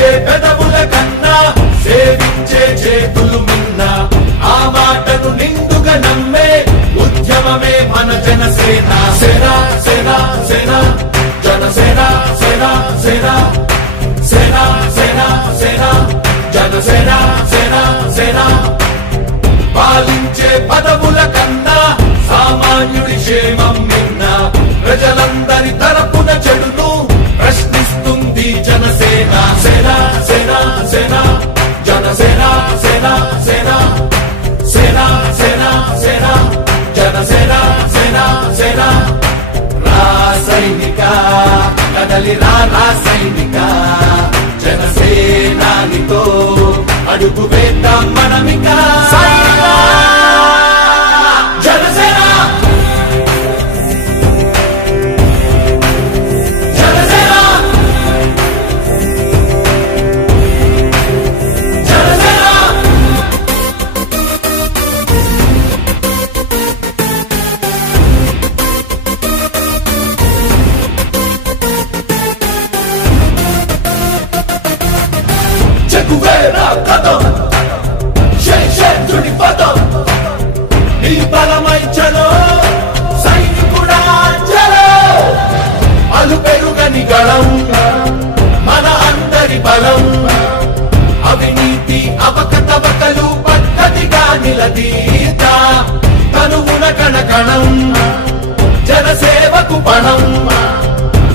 పాలించే పెదవుల కన్నా సేవించే చేతులు మిన్న ఆ మాటను నిండుగా నమ్మే ఉద్యమమే మన జనసేన సేన సేన సేన జనసేన సేన సేన సేన సేన సేన జనసేన సేన సేన పాలించే పదవుల కన్నా సామాన్యుడి క్షేమం మిన్న ప్రజలందరి తరపున చెడును ప్రశ్నిస్తుంది జనసేన సేన సేన సేన జనసేన సేన సేన సేన సేన సేన జనసేన సేన సేన రాసైనిక కదలి రాసైనిక జనసేనానితో అడుగు వేద్దాం మనమిక జనసేన చెక్కువేరా కథం శేషుడి పదం నీ బలమై చలో సైనికుడా చలో అలు పెరుగని గళం మన అందరి బలం అవినీతి అవకతవకలు పద్ధతిగా నిలదీత తనువున కణకణం జనసేవకు పణం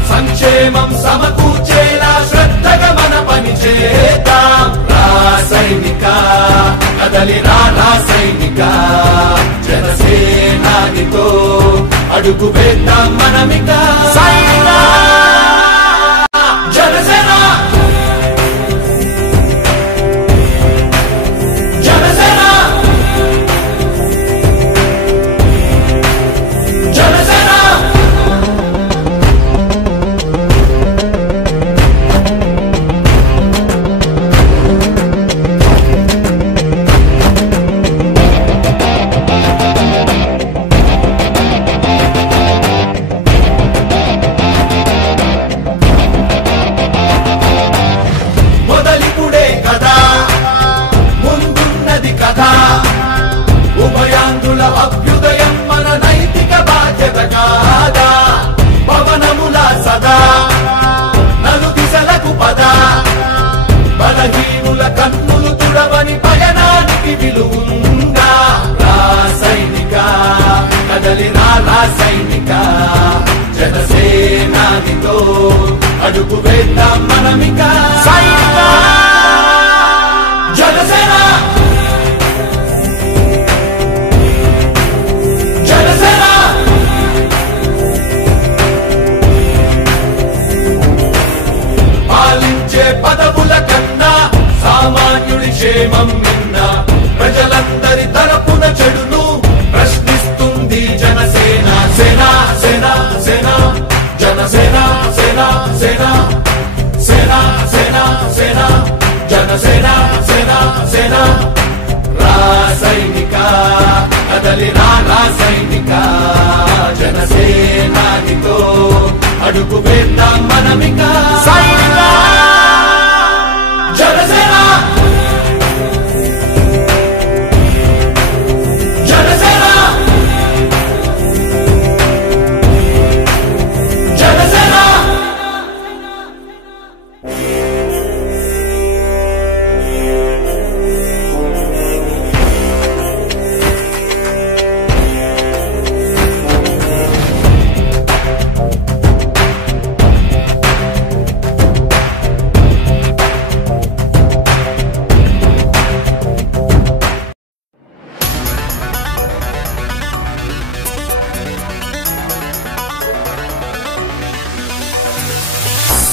సంక్షేమం సమకూర్చేలా శ్రద్ధగా మన పని చేద్దాం రాసైనిక కదలి రాసైనిక జనసేనానితో అడుగు వేద్దాం మనమిక జనసేన జనసేన జనసేన ఉభయాంధ్రుల అభ్యుదయం మన నైతిక బాధ్యత కాదా పవనముల సదా నలు దిశలకు పద బలహీనుల కన్నులు తుడవని పయనానికి విలువుందా రాసైనిక కదలి రాసైనిక జనసేనానితో అడుగు వేద్దాం మనమిక జనసేన పదవుల కన్నా సామాన్యుడి క్షేమం నిన్న ప్రజలందరి తరపున చెడును ప్రశ్నిస్తుంది జనసేన సేన సేన సేన జనసేన సేన సేన సేన సేన సేన జనసేన సేన సేన రాసైనిక కదలి రాసైనిక జనసేనానితో అడుగు వేద్దాం మనమిక Janasena Janasena Janasena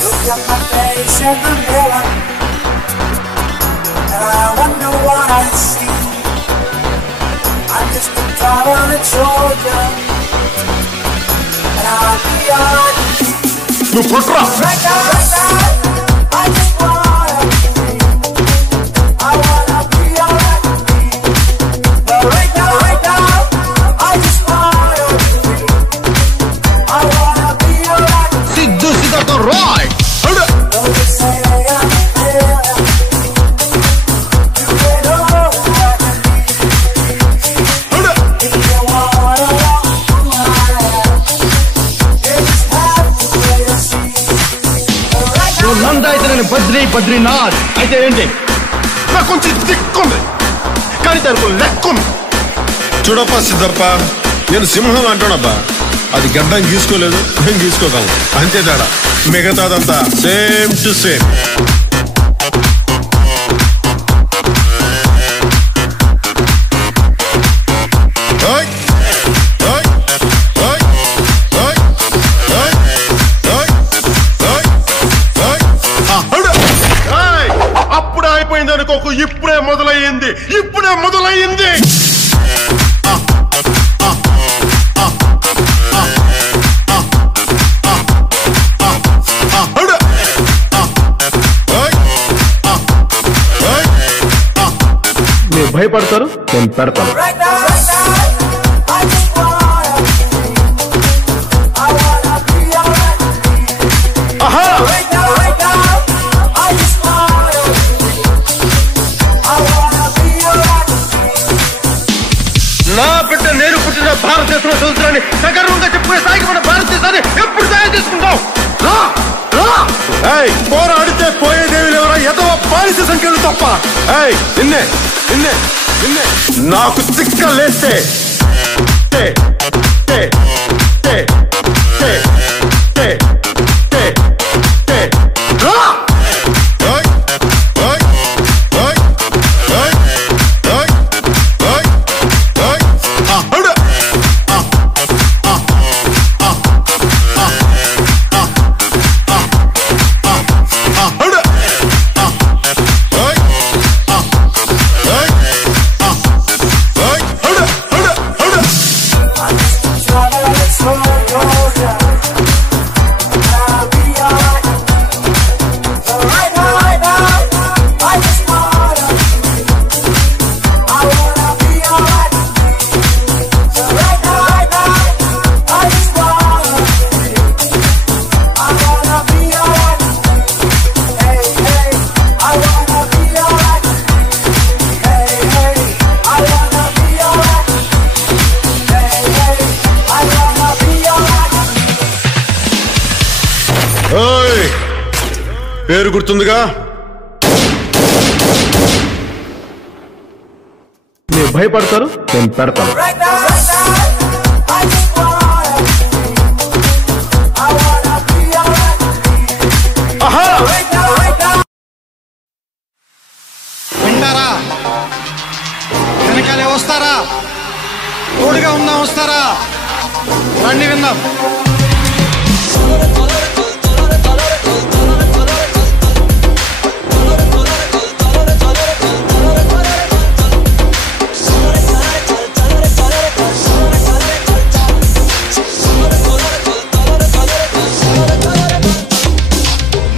Look at my face in the mirror, and I wonder what I see. I'm just a traveling soldier, and I'll be on నువ్వు పుట్రా right now, I just wanna be alright with me. But right now, I just wanna be alright. Sidhu Siddhartha Roy. Don't you say I'm నంద అయితే నేను బద్రీనాథ్ అయితే ఏంటి? నాకు కొంచెం దిక్కుంది కానీ దానికి లెక్కుంది. చూడప్ప సిద్ధప్ప, నేను సింహం అంటానబ్బా. అది గడ్డం గీసుకోలేదు, మేము గీసుకోగలం అంతే తేడా. మిగతాదంతా సేమ్ టు సేమ్. అప్పుడే అయిపోయింది అనుకోకు, ఇప్పుడే మొదలయ్యింది. మీరు భయపడతారు, నేను పెడతాను. నా బిడ్డ నేను పుట్టిన భారతదేశంలో సంవత్సరాన్ని సగర్వంగా చెప్పుకునే స్థాయికి మన భారతదేశాన్ని ఎప్పుడు తయారు చేసుకుంటాం? పోరాడితే పోయేదేవి లేవరా ఎదవ బానిస సంఖ్యలు తప్ప. నిన్నే నిన్నే నిన్నే నాకు చిక్క లేస్తే పేరు గుర్తుందిగా? మీరు భయపడతారు, నేను పెడతాను. వింటారా? వెనకాలే వస్తారా? తోడుగా ఉందాం వస్తారా? రండి విందాం.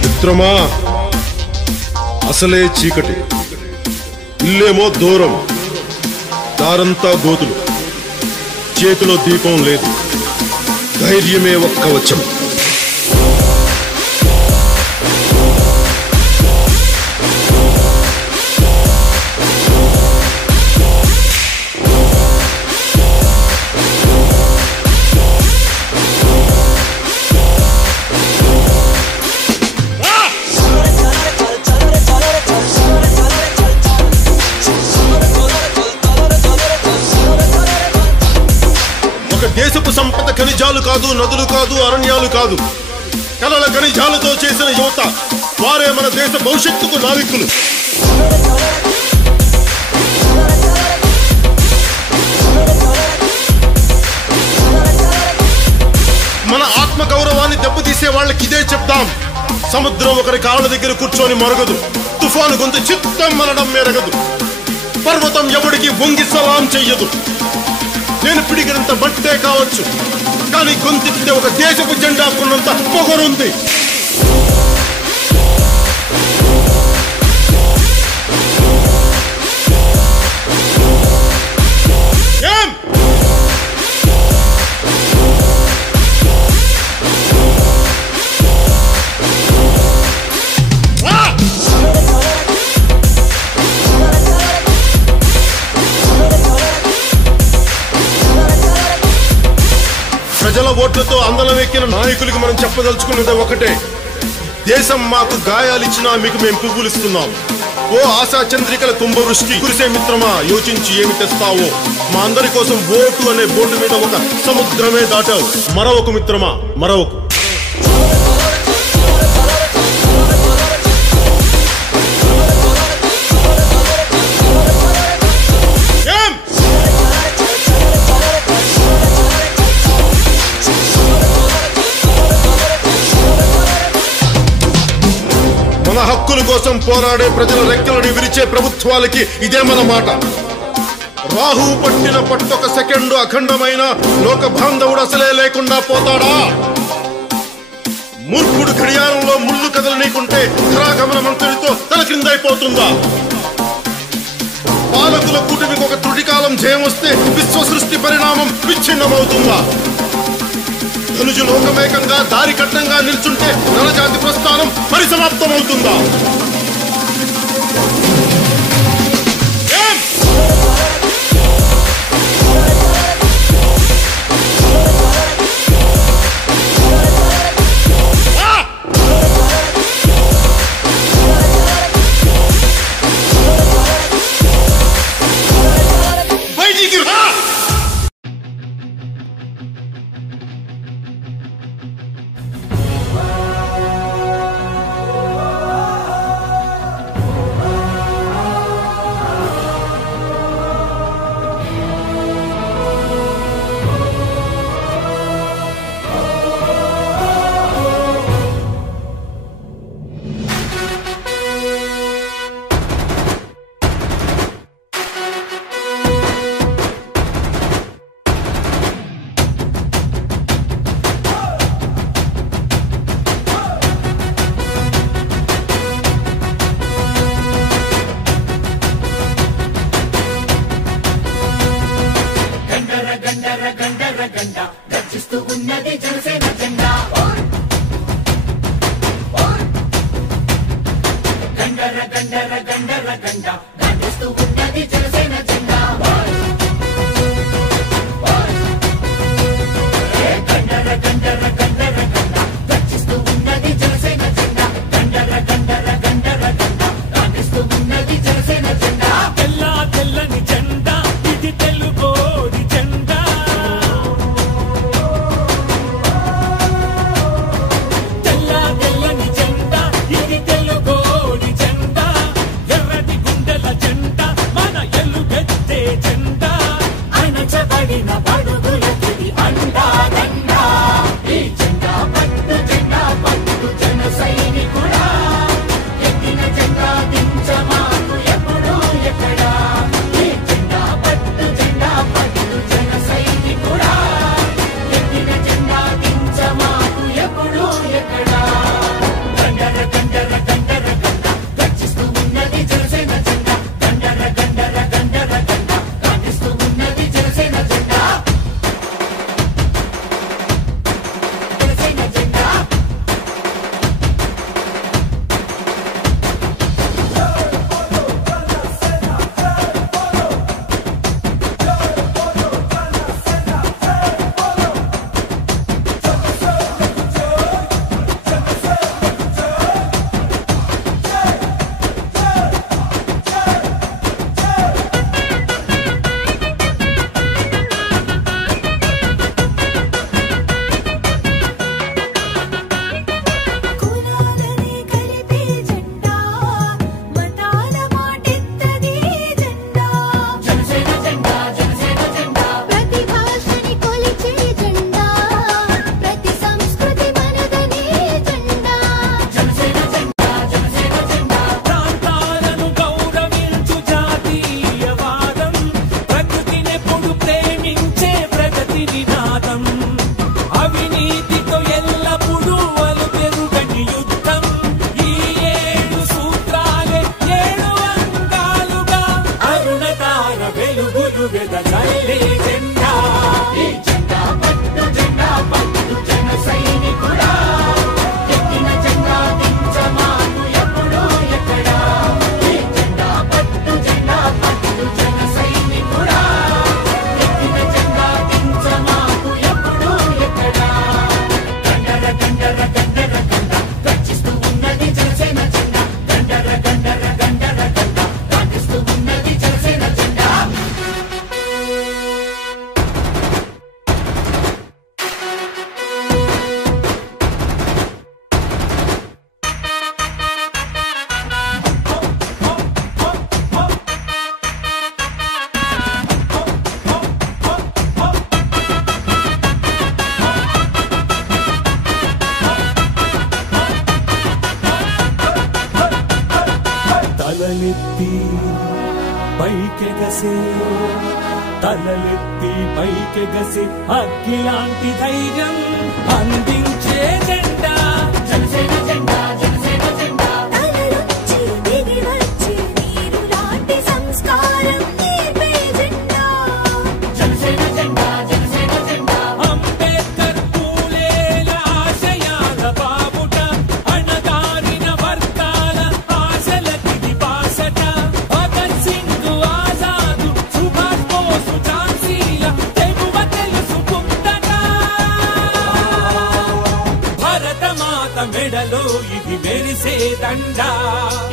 మిత్రమా, అసలే చీకటి, ఇల్లేమో దూరం, దారంతా గోతులు, చేతిలో దీపం లేదు, ధైర్యమే ఒక్క వచ్చం. దేశపు సంపద ఖనిజాలు కాదు, నదులు కాదు, అరణ్యాలు కాదు, కలల ఖనిజాలతో చేసిన యువత, వారే మన దేశ భవిష్యత్తుకు నావికులు. మన ఆత్మ గౌరవాన్ని దెబ్బతీసే వాళ్ళకి ఇదే చెప్తాం. సముద్రం ఒకరి కాళ్ళ దగ్గర కూర్చొని మరగదు, తుఫాను గొంతు చిత్తం మనడం మెరగదు, పర్వతం ఎవడికి వంగి సలాం చెయ్యదు. నేను పిడిగినంత మట్టే కావచ్చు, కానీ గొంతెత్తితే ఒక దేశపు జెండా కొన్నంత పొగరుంది. ప్రజల ఓట్లతో అందలం ఎక్కిన నాయకులకి మనం చెప్పదలుచుకున్నది ఒకటే: దేశం మాకు గాయాలిచ్చినా మీకు మేము పువ్వులిస్తున్నాం. ఓ ఆశా చంద్రికల కుంభవృష్టి కురిసే మిత్రమా, యోచించి ఏమి తెస్తావో. మా అందరి కోసం ఓటు అనే బోర్డు మీద ఒక సముద్రమే దాటావు. మరొక మిత్రమా, మరొక మన హక్కుల కోసం పోరాడే ప్రజల రెక్కలని విరిచే ప్రభుత్వాలకి ఇదే మన మాట. రాహు పట్టిన పట్టొక సెకండు అఖండమైన లోక బాంధవుడు అసలే లేకుండా పోతాడా? మూర్ఖుడు గడియారంలో ముళ్ళు కదలనీకుంటే ధరాగమన మంత్రితో తల క్రిందైపోతుందా? పాలకుల కూటమికి ఒక త్రుటికాలం జయం వస్తే విశ్వ సృష్టి పరిణామం విచ్ఛిన్నమవుతుందా? ధనుజు లోకమేకంగా దారి కట్టంగా నిల్చుంటే నరజాతి ప్రస్థానం పరిసమాప్తమవుతుందా? గర్జిస్తూ ఉన్నది జనసేన జెండా. గండర గండర గండర గండ గర్జిస్తూ ఉన్నది జనసేన జెండా. గండర గండర గండర గండ గర్జిస్తూ ఉన్నది జనసేన జెండా. గండర గండర గండర గండ గర్జిస్తూ ఉన్నది జనసేన జెండా. తెల్ల తెల్లని జెండా ఇది తెలుగోడి జెండా. తెల్ల తెల్లని జెండా ఇది తెలుగోడి జెండా. ఎర్రటి గుండెల జెండా మన ఎలుగెత్తే జెండా. తలలెత్తి పైకెగసే తలలెత్తి పైకెగసే అగ్గిలాంటి ధైర్యం అందించే జెండా జనసేన జెండా జనసేన జెండా తలలొచ్చి దిగి వచ్చి నీరు లాంటి సంస్కారం నేర్పే జెండా జనసేన జెండా జనసేన జెండా అంబేద్కర్ పూలేల ఆశయాల బాబుట అణగారిన వర్గాల ఆశలకి బాసట భగత్ సింగ్ ఆజాదు సుభాష్ బోసు ఝాన్సీల తెగువ తెలుసుకుందట భరతమాత మెడలో ఇది మెరిసే దండా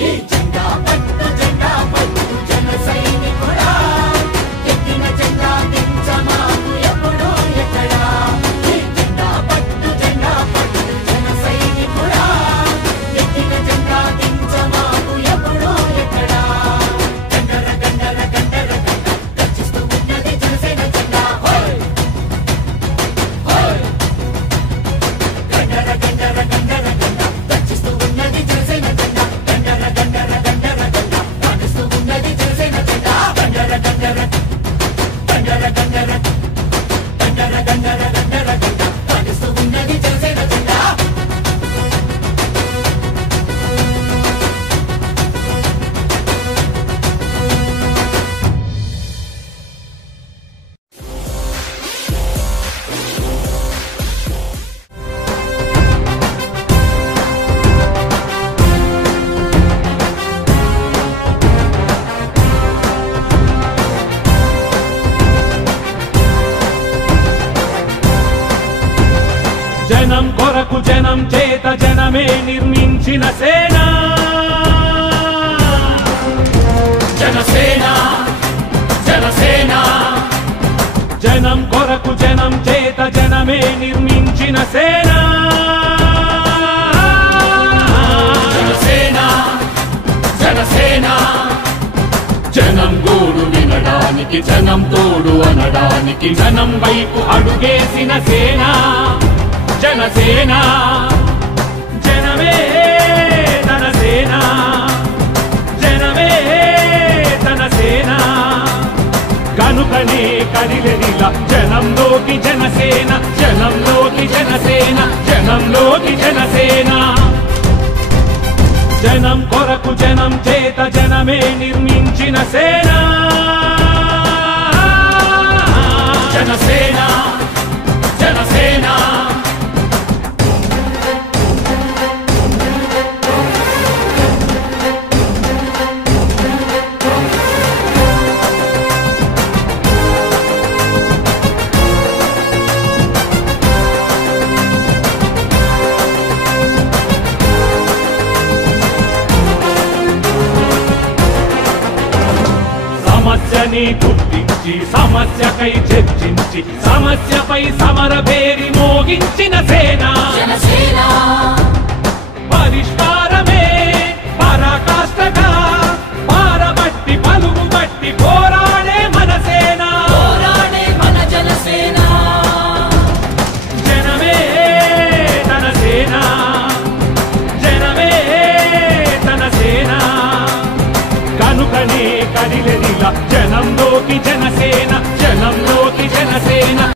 ఈ జెండా పట్టు జెండా పట్టు జన సైనికుడా ఎక్కిన జెండా దించమాకు ఎప్పుడూ ఎక్కడా ఈ జెండా పట్టు జన సైనికుడా ఎక్కిన జెండా దించమాకు ఎప్పుడూ ఎక్కడా గండర గండర గండర గండ గర్జిస్తూ ఉన్నది జనసేన జెండా హోయ్ హోయ్ గండర గండర గండర గండ గర్జిస్తూ ఉన్నది జనసేన జెండా గండర గండర గండర గండ కానిస్తూ ఉన్నది జనసేన జెండా గండర గండర గండర గండర గండర గండర గండర గండ కానిస్తూ ఉన్నది జనసేన జెండా జనం కొరకు జనం చేత జనమే నిర్మించిన సేన జనసేన జనసేన జనం కొరకు జనం చేత జనమే నిర్మించిన సేన జనసేన జనసేన జనం గోడు వినడానికి జనం తోడు అనడానికి జనం వైపు అడుగేసిన సేన జనసేన జనమే తన సేన జనమే తన సేన కనుకనే కదిలెదిలా జనంలోకి జనసేన జనంలోకి జనసేన జనంలోకి జనసేన జనం కొరకు జనం చేత జనమే నిర్మించిన సేన జనసేన జనసేన సమస్యని గుర్తించి సమస్యకై చర్చించి సమస్యపై సమర భేరి మోగించిన సేన జనసేన పరిష్కారమే పరాకాష్ఠగా పారబట్టి పలుగు బట్టి పోరాడే మన సేన పోరాడే మన జనసేన జనమే తన సేన జనమే తన సేన కనుకనే కదిలెదిలా జనంలోకి జనసేన